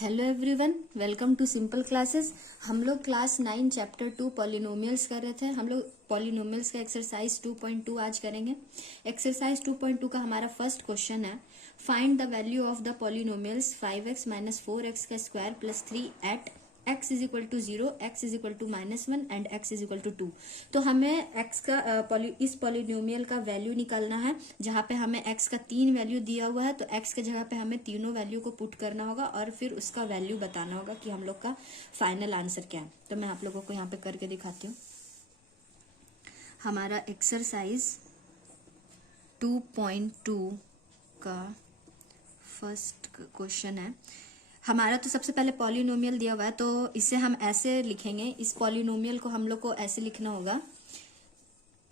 Hello everyone, welcome to simple classes. हम लोग class 9 chapter 2 polynomials कर रहे थे। हम लोग पॉलिनोमियल्स का एक्सरसाइज 2.2 आज करेंगे। एक्सरसाइज 2.2 का हमारा फर्स्ट क्वेश्चन है, find the value of the polynomials 5x minus 4x का square plus 3 at x is equal to 0, x is equal to -1 and x is equal to 2। तो हमें x का इस पॉलिनोमियल का वैल्यू निकालना है, जहां पे हमें x का 3 वैल्यू दिया हुआ है। तो x के जगह पे हमें तीनों वैल्यू को पुट करना होगा और फिर उसका वैल्यू बताना होगा कि हम लोग का फाइनल आंसर क्या है। तो मैं आप लोगों को यहाँ पे करके दिखाती हूँ। हमारा एक्सरसाइज 2.2 का फर्स्ट क्वेश्चन है। हमारा तो सबसे पहले पॉलिनोमियल दिया हुआ है, तो इसे हम ऐसे लिखेंगे। इस पॉलिनोमियल को हम लोग को ऐसे लिखना होगा,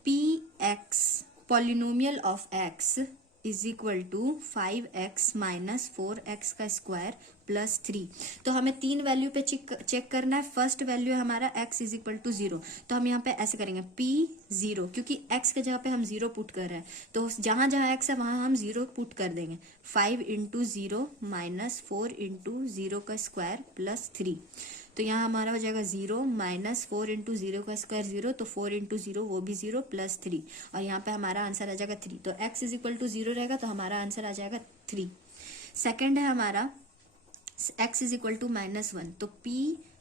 p x polynomial of x is equal to 5x minus 4x का स्क्वायर प्लस 3। तो हमें तीन वैल्यू पे चेक करना है। फर्स्ट वैल्यू है हमारा x इज इक्वल टू 0, तो हम यहाँ पे ऐसे करेंगे p0, क्योंकि x के जगह पे हम 0 पुट कर रहे हैं, तो जहां जहां x है वहां हम 0 पुट कर देंगे। 5 इंटू 0 माइनस 4 इंटू 0 का स्क्वायर प्लस 3। तो यहाँ हमारा हो जाएगा 0 माइनस 4 इंटू 0 का स्क्वायर 0, तो 4 इंटू 0 वो भी 0 प्लस 3, और यहाँ पे हमारा आंसर आ जाएगा 3। तो x इज इक्वल टू 0 रहेगा, तो हमारा आंसर आ जाएगा 3। सेकेंड है हमारा x इज इक्वल टू -1, तो p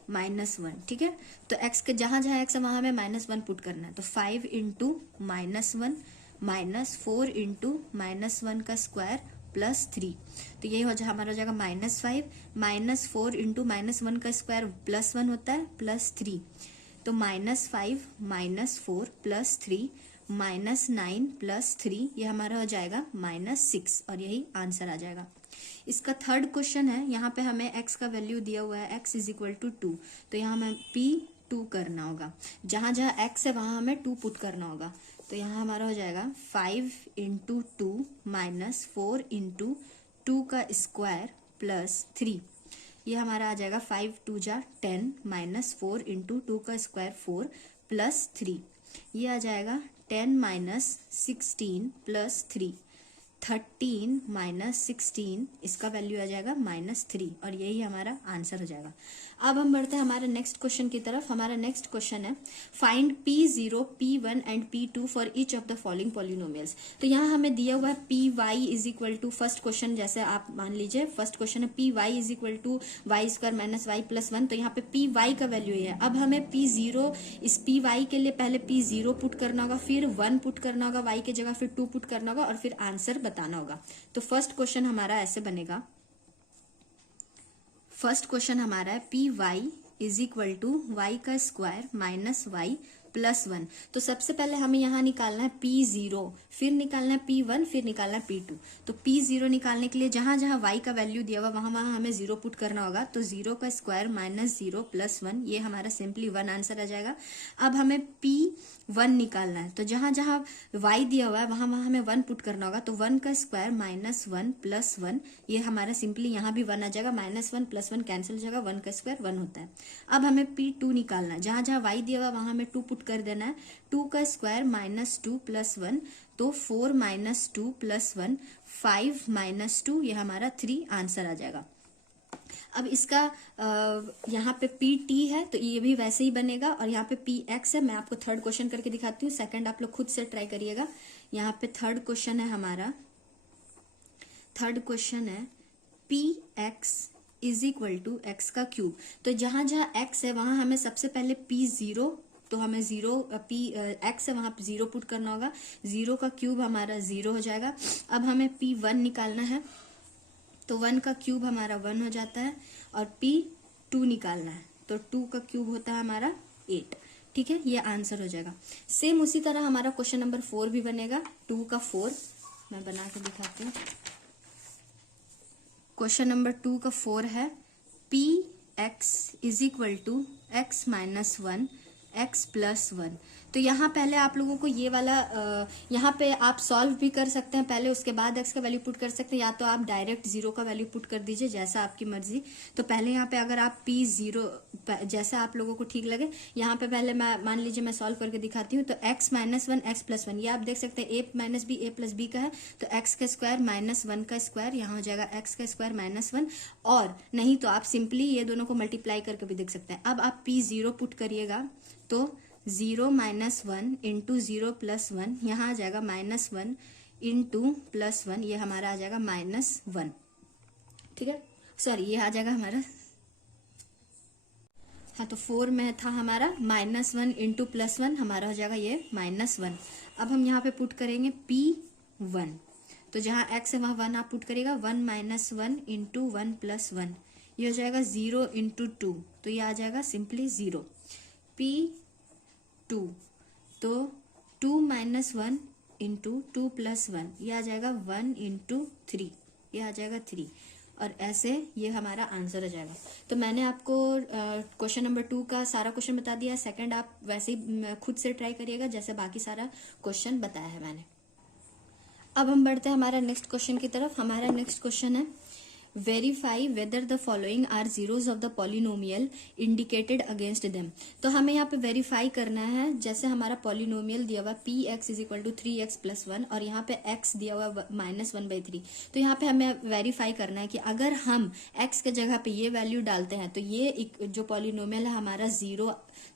-1, ठीक है। तो x के जहां जहां x है वहां हमें -1 पुट करना है। तो 5 इंटू -1 माइनस 4 इंटू -1 का स्क्वायर प्लस 3, तो यही हमारा हो जाएगा -5 माइनस 4 इंटू -1 का स्क्वायर प्लस 1 होता है प्लस 3, तो -5 माइनस 4 प्लस 3 -9 प्लस 3, ये हमारा हो जाएगा -6, और यही आंसर आ जाएगा। इसका थर्ड क्वेश्चन है, यहाँ पे हमें x का वैल्यू दिया हुआ है x इज इक्वल टू 2, तो यहाँ हमें p2 करना होगा। जहां जहां x है वहां हमें 2 पुट करना होगा। तो यहाँ हमारा हो जाएगा 5 इंटू 2 माइनस 4 इंटू 2 का स्क्वायर प्लस 3, ये हमारा आ जाएगा 5 2 जा 10 माइनस 4 इंटू 2 का स्क्वायर 4 प्लस 3, ये आ जाएगा 10 माइनस 16 प्लस 3, 13 माइनस 16, इसका वैल्यू आ जाएगा -3, और यही हमारा आंसर हो जाएगा। अब हम बढ़ते हैं हमारे नेक्स्ट क्वेश्चन की तरफ। हमारा नेक्स्ट क्वेश्चन है, find p0, p1 and p2 for each of the following polynomials. तो यहाँ हमें दिया हुआ है py is equal to, first question जैसे आप मान लीजिए, फर्स्ट क्वेश्चन है py is equal to y square minus y plus 1, तो यहाँ पे py का वैल्यू ये है। अब हमें p0, इस py के लिए पहले p0 पुट करना होगा, फिर 1 पुट करना होगा y के जगह, फिर 2 पुट करना होगा, और फिर आंसर बताना होगा। तो फर्स्ट क्वेश्चन हमारा ऐसे बनेगा, फर्स्ट क्वेश्चन हमारा है p y is equal to y का स्क्वायर माइनस वाई प्लस 1। तो सबसे पहले हमें यहाँ निकालना है p0, फिर निकालना है p1, फिर निकालना है p2। तो p0 निकालने के लिए जहां जहां y का वैल्यू दिया हुआ वहां वहां हमें 0 पुट करना होगा। तो 0 का स्क्वायर माइनस 0 प्लस 1, ये हमारा सिंपली 1 आंसर आ जाएगा। अब हमें p1 निकालना है, तो जहां जहां y दिया हुआ है वहां वहां हमें 1 पुट करना होगा। तो 1 का स्क्वायर माइनस 1 प्लस 1, ये हमारा सिंपली यहाँ भी 1 आ जाएगा। -1 प्लस 1 कैंसिल हो जाएगा, 1 का स्क्वायर 1 होता है। अब हमें p2 निकालना है, जहां जहां y दिया हुआ वहां हमें 2 पुट कर देना है। 2 का स्क्वायर -2 प्लस 1, तो 4 माइनस 2 प्लस 1, 5 माइनस 2, ये हमारा 3 आंसर आ जाएगा। अब इसका यहाँ पे pt है, तो ये भी वैसे ही बनेगा, और यहाँ पे px है। मैं आपको थर्ड क्वेश्चन करके दिखाती हूँ, सेकंड आप लोग खुद से ट्राई करिएगा। यहाँ पे थर्ड क्वेश्चन है हमारा, थर्ड क्वेश्चन है px is equal to x का क्यूब। तो जहां जहां x है वहां हमें सबसे पहले p0, तो हमें 0 x है वहां पे 0 पुट करना होगा। 0 का क्यूब हमारा 0 हो जाएगा। अब हमें p1 निकालना है, तो 1 का क्यूब हमारा 1 हो जाता है, और p2 निकालना है, तो 2 का क्यूब होता है हमारा 8। ठीक है, ये आंसर हो जाएगा। सेम उसी तरह हमारा क्वेश्चन नंबर 4 भी बनेगा। 2 का 4 मैं बना के दिखाती हूँ। क्वेश्चन नंबर 2 का 4 है, px is equal to x minus 1 x plus 1। तो यहाँ पहले आप लोगों को ये वाला यहाँ पे आप सॉल्व भी कर सकते हैं पहले, उसके बाद x का वैल्यू पुट कर सकते हैं, या तो आप डायरेक्ट 0 का वैल्यू पुट कर दीजिए, जैसा आपकी मर्जी। तो पहले यहाँ पे अगर आप p0 जैसा आप लोगों को ठीक लगे, यहाँ पे पहले मैं मान लीजिए मैं सॉल्व करके दिखाती हूँ। तो x minus one x plus one, ये आप देख सकते हैं a minus b a plus b का है, तो x का स्क्वायर माइनस वन का स्क्वायर, यहाँ हो जाएगा x का स्क्वायर माइनस वन। और नहीं तो आप सिंपली ये दोनों को मल्टीप्लाई करके भी देख सकते हैं। अब आप p0 पुट करिएगा तो 0 minus one into 0 plus one, यहाँ आ जाएगा minus one into plus one, ये हमारा आ जाएगा माइनस वन। ठीक है, सॉरी ये आ जाएगा हमारा, हाँ तो 4 में था हमारा minus one into plus one, हमारा हो जाएगा ये माइनस वन। अब हम यहाँ पे पुट करेंगे p1, तो जहाँ x है वहाँ 1 आप पुट करेगा, 1 minus one into one plus one, ये हो जाएगा 0 इंटू टू, तो ये आ जाएगा सिंपली 0। p2 तो 2 minus one into two plus one, ये आ जाएगा 1 इंटू थ्री, ये आ जाएगा 3, और ऐसे ये हमारा आंसर हो जाएगा। तो मैंने आपको क्वेश्चन नंबर 2 का सारा क्वेश्चन बता दिया। सेकंड आप वैसे ही खुद से ट्राई करिएगा जैसे बाकी सारा क्वेश्चन बताया है मैंने। अब हम बढ़ते हैं हमारा नेक्स्ट क्वेश्चन की तरफ। हमारा नेक्स्ट क्वेश्चन है verify whether the following are zeros of the polynomial indicated against them. तो हमें यहाँ पे वेरीफाई करना है, जैसे हमारा पॉलिनोमियल दिया हुआ p x is equal to 3x plus one, और यहाँ पे x दिया हुआ माइनस वन बाई थ्री। तो यहाँ पे हमें वेरीफाई करना है कि अगर हम x के जगह पे ये वैल्यू डालते हैं तो ये जो पॉलिनोमियल है हमारा 0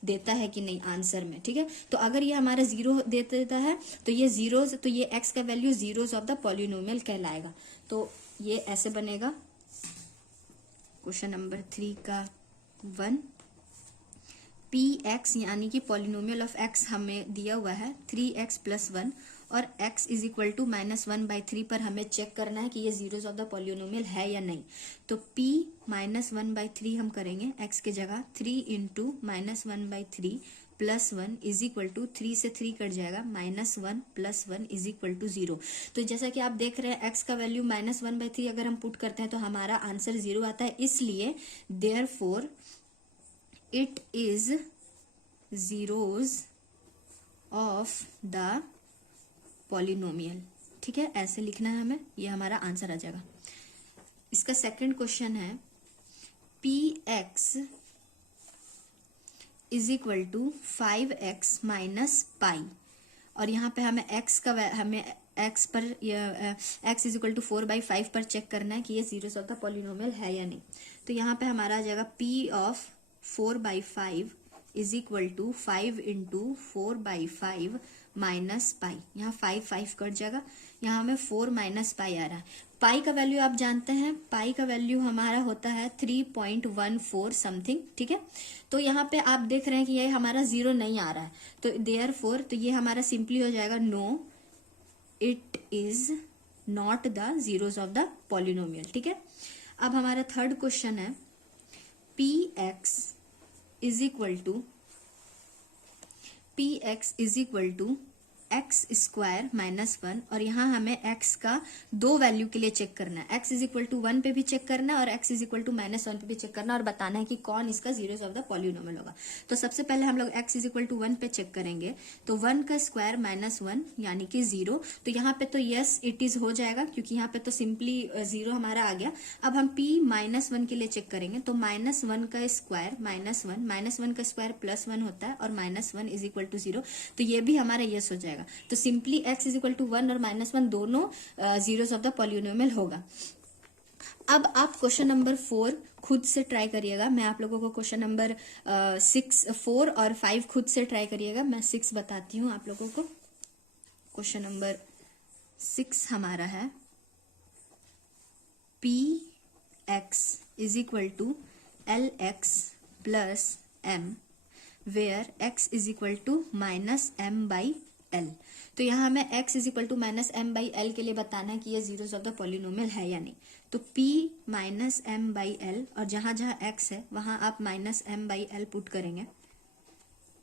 देता है कि नहीं आंसर में। ठीक है, तो अगर ये हमारा 0 दे देता है तो ये जीरोज, तो ये x का value zeros of the polynomial कहलाएगा। तो ये ऐसे बनेगा क्वेश्चन नंबर 3 का 1, पी एक्स यानी कि पॉलिनोमियल ऑफ x हमें दिया हुआ है 3x प्लस वन, और x is equal to minus one by three पर हमें चेक करना है कि ये जीरोज ऑफ द पॉलिनोमियल है या नहीं। तो p minus one by three हम करेंगे x की जगह, 3 into minus one by three plus one is equal to 3 से 3 कट जाएगा, minus one plus one is equal to 0। तो जैसा कि आप देख रहे हैं x का value minus one by three अगर हम पुट करते हैं तो हमारा आंसर 0 आता है, इसलिए therefore it is zeros of the polynomial. ठीक है, ऐसे लिखना है हमें, ये हमारा आंसर आ जाएगा। इसका सेकंड क्वेश्चन है p x is equal to 5x minus pi, और यहाँ पे हमें x पर x इज इक्वल टू 4/5 पर चेक करना है कि ये जीरोस ऑफ द पॉलिनोमियल है या नहीं। तो यहाँ पे हमारा आ जाएगा p of 4/5 is equal to 5 into 4/5 minus pi, यहाँ 5 कट जाएगा, यहाँ हमें 4 माइनस पाई आ रहा है। पाई का वैल्यू आप जानते हैं, पाई का वैल्यू हमारा होता है 3.14 समथिंग। ठीक है, तो यहाँ पे आप देख रहे हैं कि ये हमारा 0 नहीं आ रहा है, तो देयरफॉर तो ये हमारा सिंपली हो जाएगा no, it is not the zeros of the polynomial. ठीक है, अब हमारा थर्ड क्वेश्चन है p x is equal to x square minus one, और यहाँ हमें x का दो वैल्यू के लिए चेक करना है, x is equal to one पे भी चेक करना है और x is equal to minus one पे भी चेक करना है, और बताना है कि कौन इसका जीरोस ऑफ द पॉलिनोमियल होगा। तो सबसे पहले हम लोग x is equal to one पे चेक करेंगे, तो 1 का स्क्वायर माइनस वन यानी कि 0। तो यहाँ पे तो यस इट इज हो जाएगा क्योंकि यहाँ पे तो सिंपली 0 हमारा आ गया। अब हम p माइनस वन के लिए चेक करेंगे, तो माइनस वन का स्क्वायर माइनस वन का स्क्वायर प्लस वन होता है, और minus one is equal to 0, तो ये भी हमारा यस हो जाएगा। तो simply x is equal to 1 और माइनस वन दोनों जीरोस ऑफ द पॉलिनोमियल होगा। अब आप क्वेश्चन नंबर 4 खुद से ट्राई करिएगा। मैं आप लोगों को क्वेश्चन नंबर 4 और 5 खुद से ट्राई करिएगा। मैं 6 बताती हूँ आप लोगों को। क्वेश्चन नंबर 6 हमारा है p x is equal to l x plus m where x is equal to minus m by l. तो यहाँ हमें x is equal to minus m by l के लिए बताना है कि ये जीरोस ऑफ द पॉलिनोमियल है या नहीं। तो p minus m by l, और जहां जहां x है वहां आप minus m by l put करेंगे,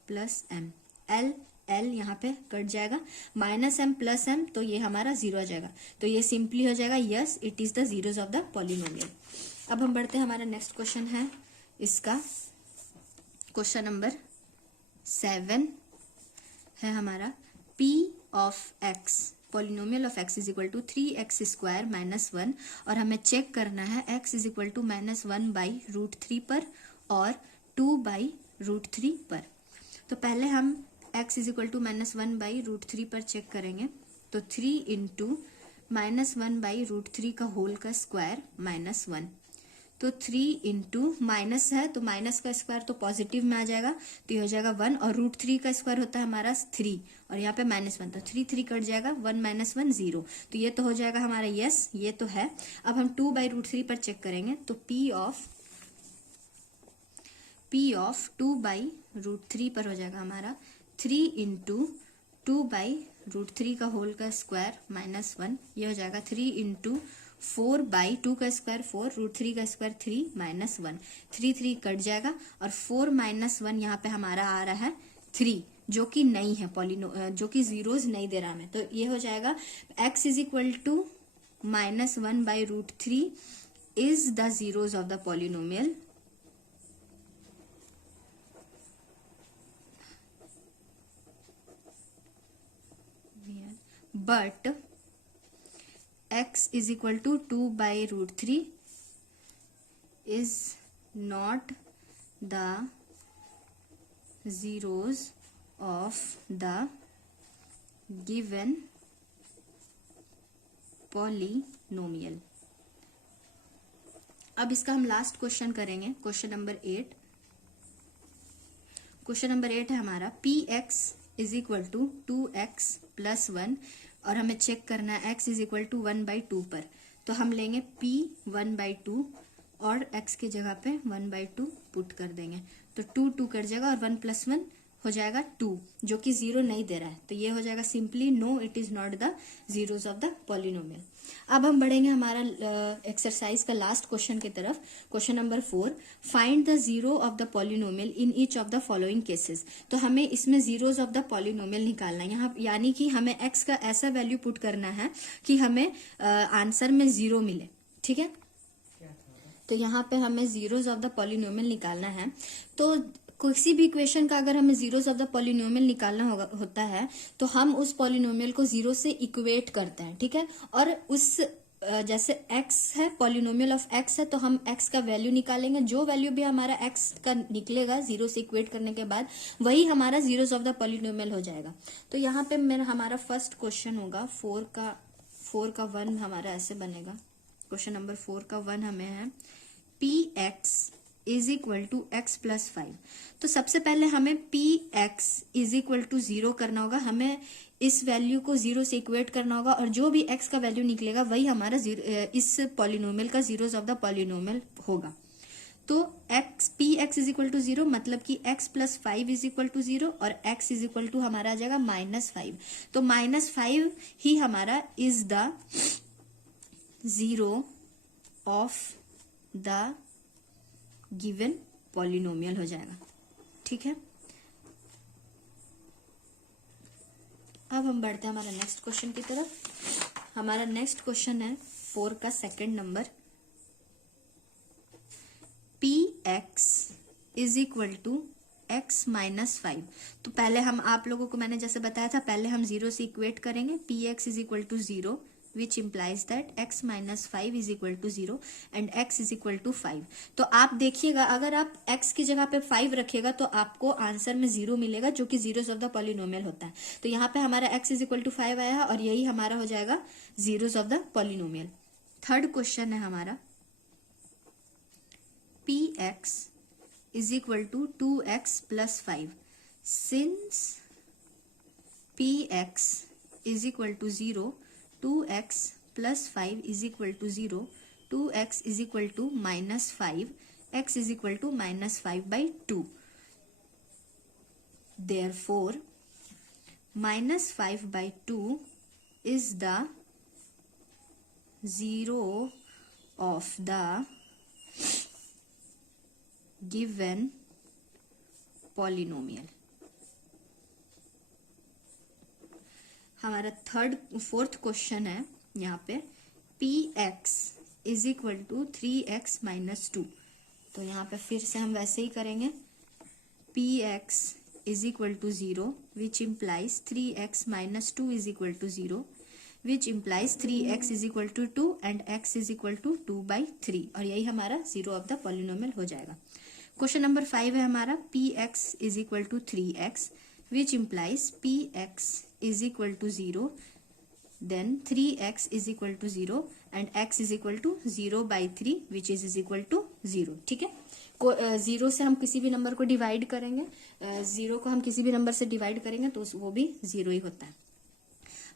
प्लस एम, एल एल यहाँ पे कट जाएगा, माइनस एम प्लस एम, तो ये हमारा 0 आ जाएगा। तो ये सिंपली हो जाएगा yes it is the zeros of the polynomial. अब हम बढ़ते हैं, हमारा नेक्स्ट क्वेश्चन है इसका क्वेश्चन नंबर 7 है हमारा p of x, polynomial of x is equal to 3x square minus 1, और हमें चेक करना है x is equal to -1 by √3 पर और 2 बाई √3 पर। तो पहले हम x is equal to -1 by √3 पर चेक करेंगे, तो 3 इंटू -1 बाई √3 का होल का स्क्वायर -1, तो 3 इंटू माइनस है तो माइनस का स्क्वायर तो पॉजिटिव में आ जाएगा, तो ये हो जाएगा 1, और √3 का स्क्वायर होता है हमारा 3, और यहाँ पे -1, तो 3 3 कट जाएगा, 1 - 1 0, तो ये तो हो जाएगा हमारा यस, ये तो है। अब हम 2 बाई √3 पर चेक करेंगे, तो p ऑफ 2 बाई √3 पर हो जाएगा हमारा 3 इंटू 2 बाई √3 का होल का स्क्वायर -1, ये हो जाएगा 3 इंटू 4 बाई 2 का स्क्वायर 4, √3 का स्क्वायर 3 -1, 3 3 कट जाएगा, और 4 - 1 यहाँ पे हमारा आ रहा है 3, जो कि नहीं है जो कि जीरोज नहीं दे रहा हमें, तो ये हो जाएगा x is equal to -1 by √3 is the zeros of the polynomial, but x is equal to 2 by √3 is not the zeros of the given polynomial। अब इसका हम लास्ट क्वेश्चन करेंगे, क्वेश्चन नंबर 8। क्वेश्चन नंबर 8 है हमारा px is equal to 2x plus 1, और हमें check करना है x इज इक्वल टू 1/2 पर, तो हम लेंगे p 1/2 और x की जगह पे 1/2 पुट कर देंगे, तो 2 2 कर जाएगा, और 1 + 1 हो जाएगा 2, जो कि 0 नहीं दे रहा है, तो ये हो जाएगा simply no, it is not the zeros of the polynomial. अब हम बढ़ेंगे हमारा एक्सरसाइज का लास्ट क्वेश्चन की तरफ, question number 4, find the zero of the polynomial in each of the following cases. तो हमें इसमें जीरोज ऑफ द पॉलिनोमियल निकालना है यहाँ, यानी कि हमें x का ऐसा वैल्यू पुट करना है कि हमें आंसर में 0 मिले, ठीक है। तो यहाँ पे हमें जीरोज ऑफ द पॉलिनोमियल निकालना है, तो किसी भी इक्वेशन का अगर हमें जीरोज ऑफ द पॉलिनोमियल निकालना होता है तो हम उस पॉलिनोमियल को 0 से इक्वेट करते हैं, ठीक है। और उस जैसे x है, पॉलिनोमियल ऑफ x है, तो हम x का वैल्यू निकालेंगे, जो वैल्यू भी हमारा x का निकलेगा 0 से इक्वेट करने के बाद, वही हमारा जीरोज ऑफ द पॉलिनोमियल हो जाएगा। तो यहाँ पे मेरा हमारा फर्स्ट क्वेश्चन होगा 4 का 1 हमारा ऐसे बनेगा, क्वेश्चन नंबर 4 का 1 हमें है px is equal to x plus 5। तो सबसे पहले हमें px इज इक्वल टू 0 करना होगा, हमें इस वैल्यू को 0 से इक्वेट करना होगा, और जो भी x का वैल्यू निकलेगा वही हमारा इस पॉलिनोमियल का जीरोज ऑफ द पॉलिनोमियल होगा। तो px इज इक्वल टू 0 मतलब कि x plus 5 is equal to 0, और x इज इक्वल टू हमारा आ जाएगा -5, तो -5 ही हमारा is the zero of the given polynomial हो जाएगा, ठीक है। अब हम बढ़ते हैं हमारा नेक्स्ट क्वेश्चन की तरफ। हमारा नेक्स्ट क्वेश्चन है 4 का second number, px is equal to x minus 5। तो पहले हम आप लोगों को मैंने जैसे बताया था, पहले हम 0 से इक्वेट करेंगे, px is equal to 0 which implies that x minus 5 is equal to 0 and x is equal to 5। तो आप देखिएगा, अगर आप x की जगह पे 5 रखिएगा तो आपको आंसर में 0 मिलेगा, जो कि जीरोज ऑफ द पॉलिनोमियल होता है। तो यहाँ पे हमारा x is equal to 5 आया है, और यही हमारा हो जाएगा zeros of the polynomial. Third question है हमारा px is equal to 2x plus 5 since px is equal to 0, 2x plus 5 is equal to 0, 2x is equal to -5, x is equal to -5/2। Therefore, -5/2 is the zero of the given polynomial। हमारा fourth question है यहाँ पे px is equal to 3x minus 2। तो यहाँ पे फिर से हम वैसे ही करेंगे, px is equal to 0, which implies 3x minus 2 is equal to 0, which implies 3x is equal to 2 and x is equal to 2/3, और यही हमारा जीरो ऑफ द पॉलिनोमियल हो जाएगा। क्वेश्चन नंबर 5 है हमारा px is equal to 3x, which implies px is equal to 0, then 3x is equal to 0 and x is equal to 0/3, which is equal to 0। ठीक है, zero से हम किसी भी नंबर को डिवाइड करेंगे, जीरो को हम किसी भी नंबर से डिवाइड करेंगे तो वो भी जीरो ही होता है।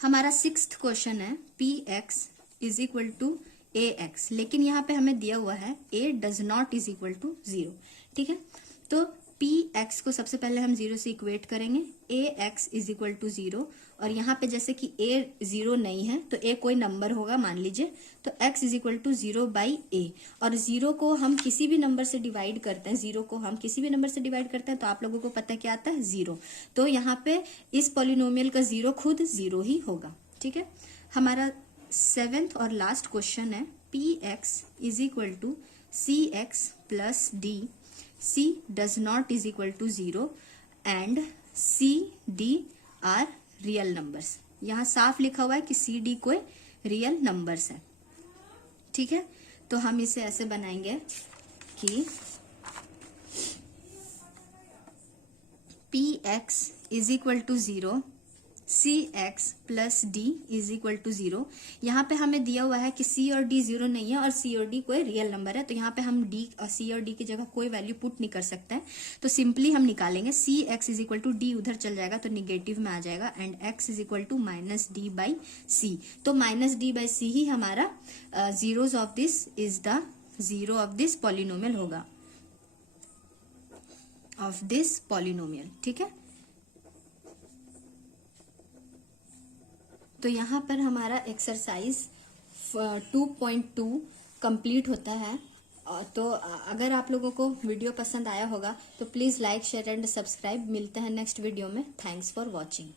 हमारा 6th क्वेश्चन है px is equal to ax, लेकिन यहाँ पे हमें दिया हुआ है a does not is equal to 0। ठीक है, तो px को सबसे पहले हम 0 से इक्वेट करेंगे, ax इज इक्वल टू 0, और यहाँ पे जैसे कि a 0 नहीं है तो a कोई नंबर होगा मान लीजिए, तो x is equal to 0/a, और 0 को हम किसी भी नंबर से डिवाइड करते हैं, 0 को हम किसी भी नंबर से डिवाइड करते हैं तो आप लोगों को पता क्या आता है 0, तो यहाँ पे इस पॉलिनोमियल का 0 खुद 0 ही होगा। ठीक है, हमारा 7th और लास्ट क्वेश्चन है px is equal to cx plus d, c does not is equal to 0 and c d are real numbers. यहाँ साफ लिखा हुआ है कि सी डी कोई रियल नंबर्स है। ठीक है, तो हम इसे ऐसे बनाएंगे कि px is equal to 0, cx plus d is equal to 0। यहाँ पे हमें दिया हुआ है कि c और d 0 नहीं है और c और d कोई रियल नंबर है, तो यहाँ पे हम d और c और d की जगह कोई वैल्यू पुट नहीं कर सकते हैं, तो सिंपली हम निकालेंगे cx is equal to d उधर चल जाएगा तो निगेटिव में आ जाएगा, and x is equal to minus D by C, तो माइनस डी बाई सी ही हमारा zeros of this is the zero of this polynomial होगा, ऑफ दिस पॉलिनोमियल। ठीक है, तो यहाँ पर हमारा एक्सरसाइज 2.2 कंप्लीट होता है। तो अगर आप लोगों को वीडियो पसंद आया होगा तो please like share and subscribe. मिलते हैं नेक्स्ट वीडियो में। Thanks for watching.